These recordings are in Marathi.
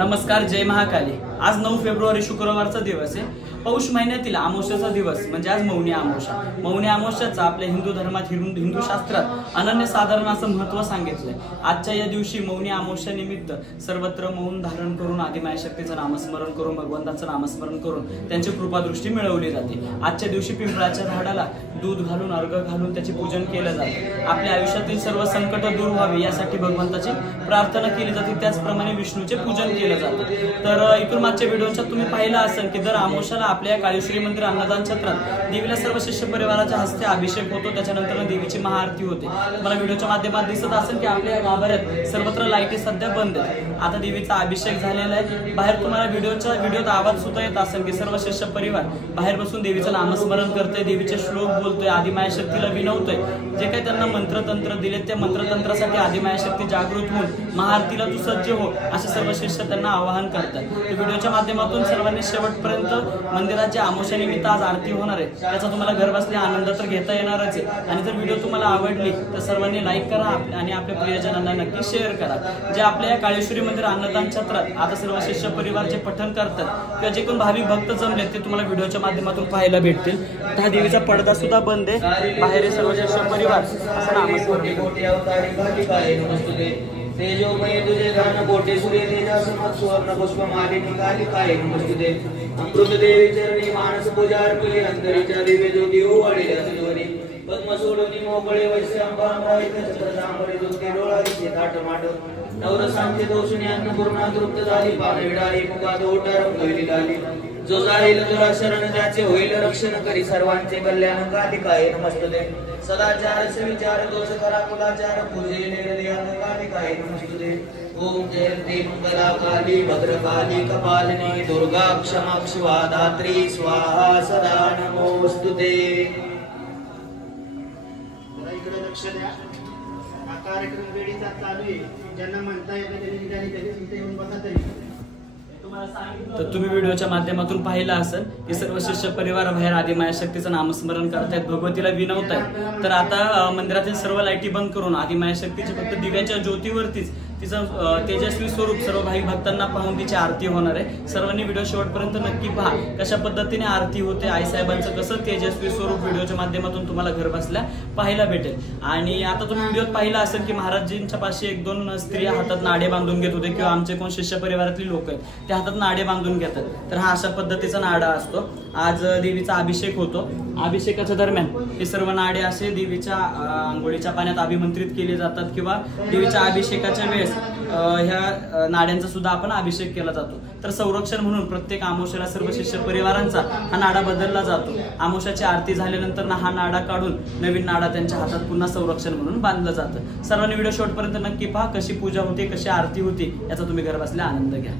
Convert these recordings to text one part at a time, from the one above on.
नमस्कार, जय महाकाली। आज 9 फेब्रुवारी शुक्रवारचा दिवस आहे। पौष महिन्यातील अमावस्येचा दिवस म्हणजे आज मौनी अमावस्या। मौनी अमावस्याचा आपल्या हिंदू धर्मात हिंदू शास्त्रात अनन्यसाधारण असं महत्त्व सांगितलंय। आजच्या या दिवशी मौनी अमावस्या निमित्त सर्वत्र मौन धारण करून आदिमाय शक्तीचं नामस्मरण करून भगवंताचं नामस्मरण करून त्यांची कृपादृष्टी मिळवली जाते। आजच्या दिवशी पिंपळाच्या झाडाला दूध घालून अर्घ घालून त्याचे पूजन केलं जाते। आपल्या आयुष्यातील सर्व संकट दूर व्हावे यासाठी भगवंताची प्रार्थना केली जाते। त्याचप्रमाणे विष्णूचे पूजन केलं जाते। तर इथून मागच्या व्हिडिओच्या तुम्ही पाहिलं असेल की दर अमावस्याला आपल्या काळेश्वरी मंदिर अन्नदान छत्रात देवीला सर्व शिष्य परिवाराच्या हस्ते अभिषेक होतो। त्याच्यानंतर देवीची महाआरती होते। मला व्हिडिओच्या माध्यमात दिसत असेल की आपल्या गाभाऱ्यात सर्वत्र लाईटी सध्या बंद आहेत। आता देवीचा अभिषेक झालेला आहे। बाहेर तुम्हाला व्हिडिओत आवाज सुद्धा येत असेल की सर्व शिष्य परिवार बाहेर बसून देवीचं नामस्मरण करते, देवीचे श्लोक बोलतोय, आदिमाया शक्तीला विनवतोय। जे काही त्यांना मंत्रतंत्र दिलेत त्या मंत्रतंत्रासाठी आदिमाया शक्ती जागृत होऊन महाआरतीला तू सज्ज हो असे सर्व शिष्य त्यांना आवाहन करतात। व्हिडिओच्या माध्यमातून सर्वांनी शेवटपर्यंत मंदिरात जे अमावस्या निमित्त आज आरती होणार आहे त्याचा तुम्हाला घर बसल्या आनंद तर घेता येणारच आहे। आणि जर व्हिडिओ तुम्हाला आवडली तर सर्वांनी लाईक करा आणि आपल्या प्रियजनांना नक्की शेअर करा। जे आपल्या काळेश्वरी मंदिर अन्नदान छत्रात आता सर्व शिष्य परिवार जे पठण करतात किंवा जे कोण भाविक भक्त जमले ते तुम्हाला व्हिडिओच्या माध्यमातून पाहायला भेटतील। त्या देवीचा पडदा सुद्धा बंद आहे। बाहेर सर्व शिष्य परिवार असं नामस्मरण तेजोमय तुझे गान कोटे सूर्य तेजा समत सुवर्ण पुष्प मालिनी कालिकाय नमस्तुते। अमृत देवी चरणी मानस पूजा अर्पणे अंतरीच्या दिव्य ज्योती ओवाळी रसज्योती पद्म सोडोनी मोकळे वैश्यांबामरायत छत्रसांबरे दुःखे डोळारी ताट माट नवरसांचे दोषणी अन्नपूर्णा तृप्त झाली पाने विडाली मुखात ओटार होईल लाली जो जाईल तुला शरण त्याचे होईल रक्षण करी सर्वांचे कल्याण कालिकाय नमस्तुते। सदाचार विचार दोष करा कुलाचार पूजे निर्दयान कालिकाय नमस्तुते। ओम जयंती मंगला काली भद्रकाली कपालिनी दुर्गा क्षमा शिवा धात्री स्वाहा सदा नमोस्तुते। इकडे लक्ष द्या। हा कार्यक्रम वेळीचा चालू आहे। ज्यांना म्हणता येतं त्यांनी इथे येऊन बसा तरी। तर तुम्ही व्हिडिओच्या माध्यमातून पाहिलं असेल की सर्व शिष्य परिवार बाहेर आदिमाया शक्तीचं नामस्मरण करतायत, भगवतीला विनवतायत। तर आता मंदिरातील सर्व लाईटी बंद करून आदिमाया शक्तीची फक्त दिव्याच्या ज्योतीवरतीच तिचं तेजस्वी स्वरूप सर्व भाविक भक्तांना पाहून तिची आरती होणार आहे। सर्वांनी व्हिडिओ शेवटपर्यंत नक्की पहा कशा पद्धतीने आरती होते, आईसाहेबांचं कसं तेजस्वी स्वरूप व्हिडिओच्या माध्यमातून तुम्हाला घर बसल्या पाहायला भेटेल। आणि आता तुम्ही व्हिडिओत पाहिलं असेल की महाराजजींच्या पाशी 1-2 स्त्रिया हातात नाडे बांधून घेत होते किंवा आमचे कोण शिष्य परिवारातली लोक आहेत ते हातात नाडे बांधून घेतात। तर हा अशा पद्धतीचा नाडा असतो। आज देवीचा अभिषेक होतो। अभिषेकाच्या दरम्यान हे सर्व नाडे असे देवीच्या आंघोळीच्या पाण्यात अभिमंत्रित केले जातात किंवा देवीच्या अभिषेकाच्या वेळेस ह्या नाड्यांचा सुद्धा आपण अभिषेक केला जातो। तर संरक्षण म्हणून प्रत्येक अमावस्येला सर्व शिष्य परिवारांचा हा नाडा बदलला जातो। अमावस्याची आरती झाल्यानंतर हा नाडा काढून नवीन नाडा त्यांच्या हातात पुन्हा संरक्षण म्हणून बांधलं जातं। सर्वांनी व्हिडिओ शेवटपर्यंत नक्की पहा कशी पूजा होते, कशी आरती होती याचा तुम्ही घर बसल्या आनंद घ्या।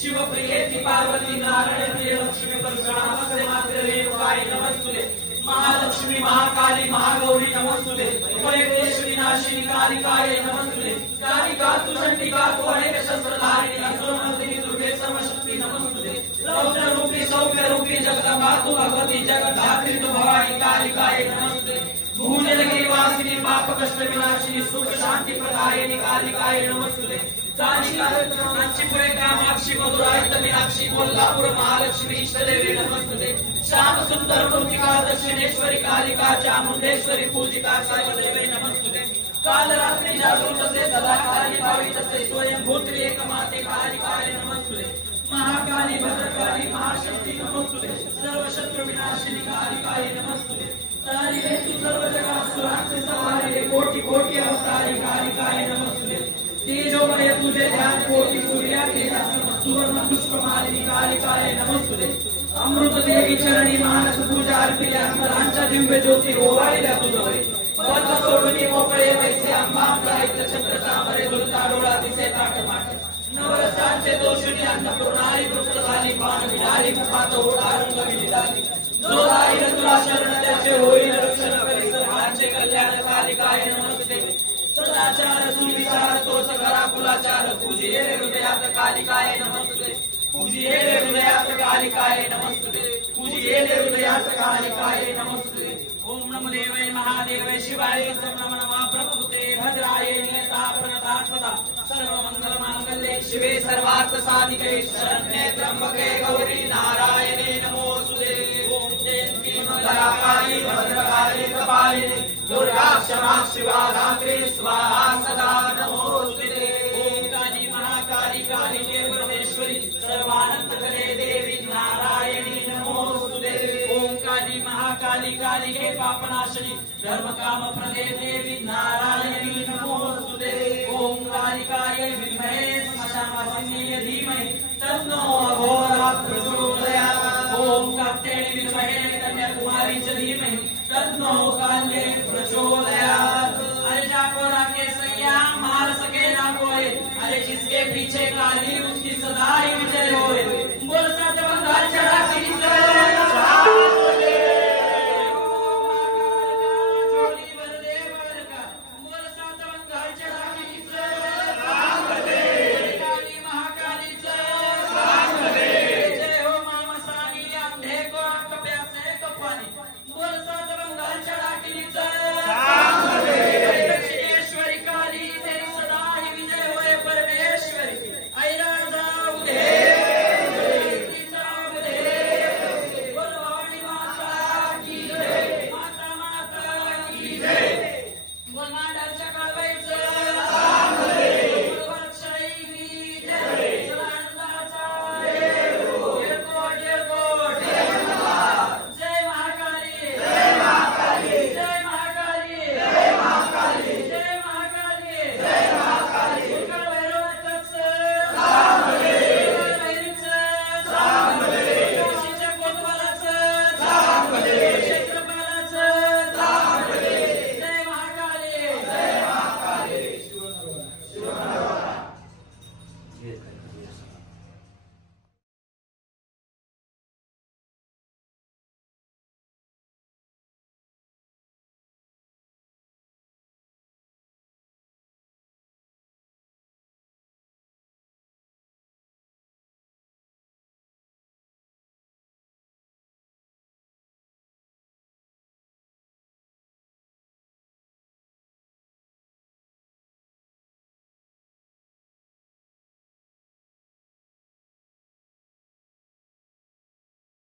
शिवप्रियेति पार्वती नारायण प्रिय लक्ष्मी परशुरामस्य मात्र रेणुकाय नमस्तुते महालक्ष्मी महाकाली महागौरी नमस्तुते उभयकेश्वरी नाशिनी कालिकाय नमस्तुते कालिका तु चंडिका तु अनेक शस्त्रधारिणी असुरमर्दिनी दुर्गे सर्वशक्ति नमस्तुते रौद्र रूपी सौम्य रूपी जगदम्बा तु भगवती जगद्धात्री तु भवानी कालिकाय नमस्तुते भूजलगिरिवासिनी पाप कष्ट विनाशिनी सुख शांति प्रदायिनी कालिकाय नमस्तुते कांचीपुरे कामाक्षी मधुराई मीनाक्षी कोल्हापुर महालक्ष्मी इष्टदेवी नमस्तुते श्याम सुंदर मूर्तिका दक्षिणेश्वरी कालिका चामुंडेश्वरी पूजिका सर्वदेवे नमस्तुते काल रात्रि जागृत से सदा काली भावित से स्वयं भूत्री एकमाते कालिकाय नमस्तुते महाकाली भद्रकाली महाशक्ति नमस्तुते सर्वशत्रु विनाशिनी कालिकाय नमस्तुते तारी हेतु सर्व जगत सुरांसे सवारी कोटि कोटि अवतारी कालिकाय नमस्तुते तेजोमय तुझे ध्यान कोटि सूर्या के सुवर्ण पुष्पमालिनी कालिकाय नमस्तुते अमृत देवी चरणी मानस पूजा अर्पिले अंतरांच्या दिव्य ज्योती ओवाळल्या तुझवरी पद सोडून मोकळे वैसे अंबांबराईत छत्र चामरे दुलता डोळा दिसे ताटमाट नवरसांचे दोषणी अन्नपूर्णाई तृप्त झाली पान मिळाली मुखात ओढा रंगविली झाली जो राहील तुला शरण त्याचे होईल रक्षण करी सर्वांचे कल्याण कालिकाय नमस्ते सदाचार सुविचार तोच करा कुलाचार पूजिये हृदयात कालिकाय नमस्ते पूजिये हृदयात कालिकाय नमस्ते पूजिये हृदयात कालिकाय नमस्ते ओम नमो देवाय महादेवाय शिवाय नमो नमः प्रकृते भद्राय नियता प्रणता सदा सर्व मंगल मांगल्ये शिवे सर्वार्थ साधिके शरण्ये त्र्यंबके गौरी नारायणे नमोस्तुते ओम जयंती मंगलाकाली भद्रकाली कपालिनी दुर्गा क्षमा शिवा धात्री स्वाहा सदा नमोस्तुते ओम काली महाकाली कालिके परमेश्वरी सर्वानंद करे देवी नारायणी नमोस्तुते ओम काली महाकाली कालिके पापनाशनी धर्म काम प्रदे देवी नारायणी नमोस्तुते ओम कालिकायै विद्महे श्मशानवासिन्यै धीमहि तन्नो अघोरा प्रचोदयात् ओम कात्यायनी विद्महे कन्याकुमारी च धीमहि तन्नो काल्ये प्रचोदयात् अरे जाको राके सैया मार सके ना कोई अरे जिसके पीछे काली